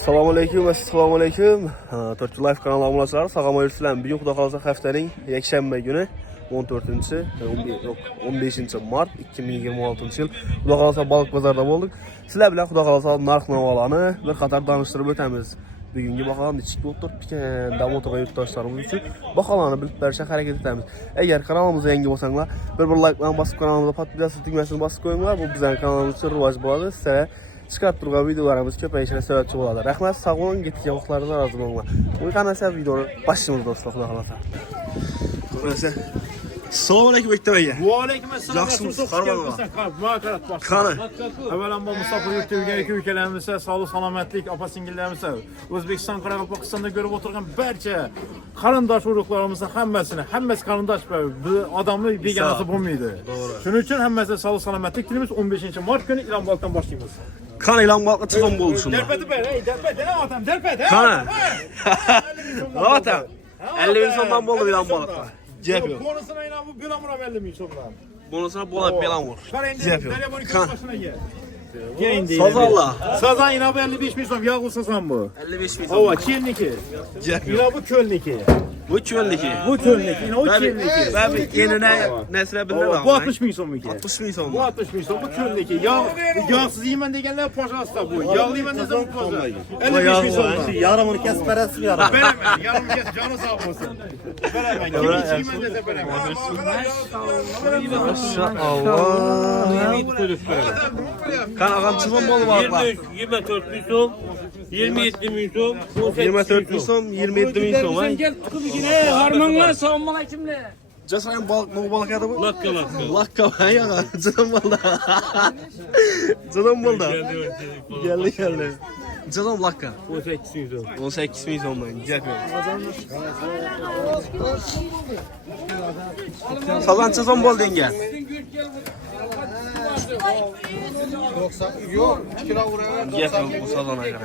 Assalomu alaykum. Turkey Life kanalına abunəçilər, sağlamayırsınızlar. Bugün xuda qalsa həftənin yakshanba günü 15 mart 2026 yıl. Xuda qalsa balıq bazarda bolduq. Sizlər bilan xuda qalsa narx-navalarını bir qatar danışdırıb ötəmiz. Bugünkü bakalım içki otur dam oturğa yurttaşlarımız üçün bakalını bilib bərşə hərəkət etəmiz. Əgər kanalımıza yangi bolsanlar, bir like-la basıb kanalımıza podpisyasiya düyməsini basıb qoyunlar. Bu bizden kanalımız üçün rivaj boladı. Sizə çıxartdırılan videolarımız köpəyişinə səbəbçi oladı. Rəhmət, sağ olun, getdikcə vaxtlarınızda razı olun. Bu kanalda videonu başlayırıq dostlar, xuda qalasa. Assalamu alaykum Bektaş bəy. Va alaykum assalom. Yaxşımısınız? Xarab Qani. Avvalambor Mustafa yurtdagi ülkələrimizə sağlıq, salamatlik, apa singillərimizə, O'zbekiston, Qozog'istonda görüb oturgan barcha qarindosh urug'larimizning hammasi qarindosh bu odamni begonasi bo'lmaydi. Shuning uchun hammasiga sağlıq, salamatlik tilimiz 15 mart kuni İlonboliqdan boshlaymiz. Qani İlonboliqqa chiqim bo'ldi shunda. Derpet be, derpet, ne otam, derpet. Qani. Otam. 50 bin so'mdan bo'ldi İlonboliqqa. Gap yo'q. Bonusuna inan bu bilamuram 50 bin so'mdan. Bonusuna bo'lib belan vur. Gap yo'q. Sazanla. Sazan inan bu 55 bin so'm, yağlı sazan bu. 55 bin so'm. Ova, çelniki. Gap yo'q. İnan bu kölniki. Bu çölniki. Bu kölniki, inan o kölniki. Ben yenine nesile bilmem. Bu 60 bin so'm ki. 60 bin so'm. Bu 60 bin so'm, bu kölniki. Yağsız yiymen degenler pojasta bu. Yağlı yiymen ne zaman poja? 55 bin so'm. Yarımını kes parası bir ara. Veremem, yarım kes, canı sağ olsun. Veremem, kim hiç yiymen dese veremem. Maşallah. Kan ağam çıkın bol var. 24 bin so'm, 27 bin so'm, 24 bin so'm, 27 bin so'm. Sen gel tıkıp yine harmanlar savunmalar kimle? Casayın balık mı balık adı bu? Lakka. Lakka ben ya. Canım balda. Canım balda. Geldi. Canım lakka. 18 bin so'm. 18 bin so'mdan. Gap yo'q. Sazan çazan bol denge. 90 yok. 2 kilo vuruyor. Gap yo'q bu sazana göre.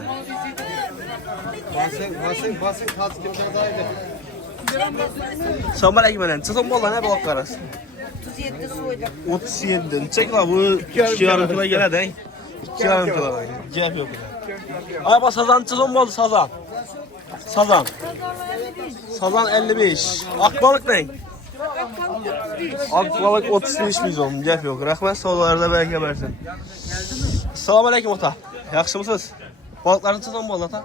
Basın kas kimden daha iyi. Assalomu alaykum anan. Çazan bollar ne balık qarası? 37 so'ydi. 37. Çek la bu 2,5 kilo geladi, ey. 2,5 kilo. Gap yo'q. Ay bak sazan çazan boldu sazan. Sazan 55. Akbalık ne? Akbalık 35 milyon. Gap yo'q. Rahmat, sağlarda bereket versin. Assalomu alaykum ota. Yaxshimisiz? Balıklarni çazan boldu ota?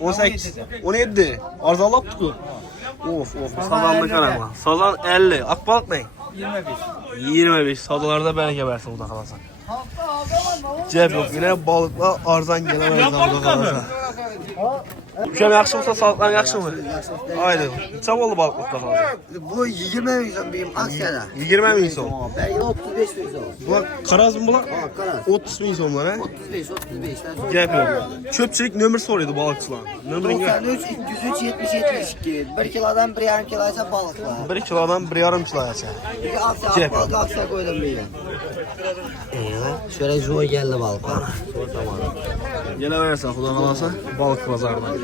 18. 17. Arzonlabdi-ku. Of, sazanni qarama. Sazan 50. Akbalık ne? 25. Sağlarda bereket versin ota qalasa. Gap yo'q. Yine balıklar arzon kelamaz ota qalasa. Uşam yaxshimisa, sağlıqlar yaxshimi? Haydi. Necha bo'ldi balıqlıqda hozir? Bu 20 milyon benim Aksaray'da. 20 bin so'm. Ben 35 milyon. Bular qarazmi bular? Qaraz. 30 bin so'mlar, ha? 35. Gap yo'q. Ko'pchilik nomer so'raydi balıqchilar. Nomeringa 93, 203, 70, 72. 1 kilodan 1,5 kilo ise balıklar. 1 kilodan 1,5 kilogacha. Bir Aksaray'a balık Aksaray'a koydum benim. Şöyle zoy geldi balıklar. Gelaversa, xudo xolasa, balık bozoridan.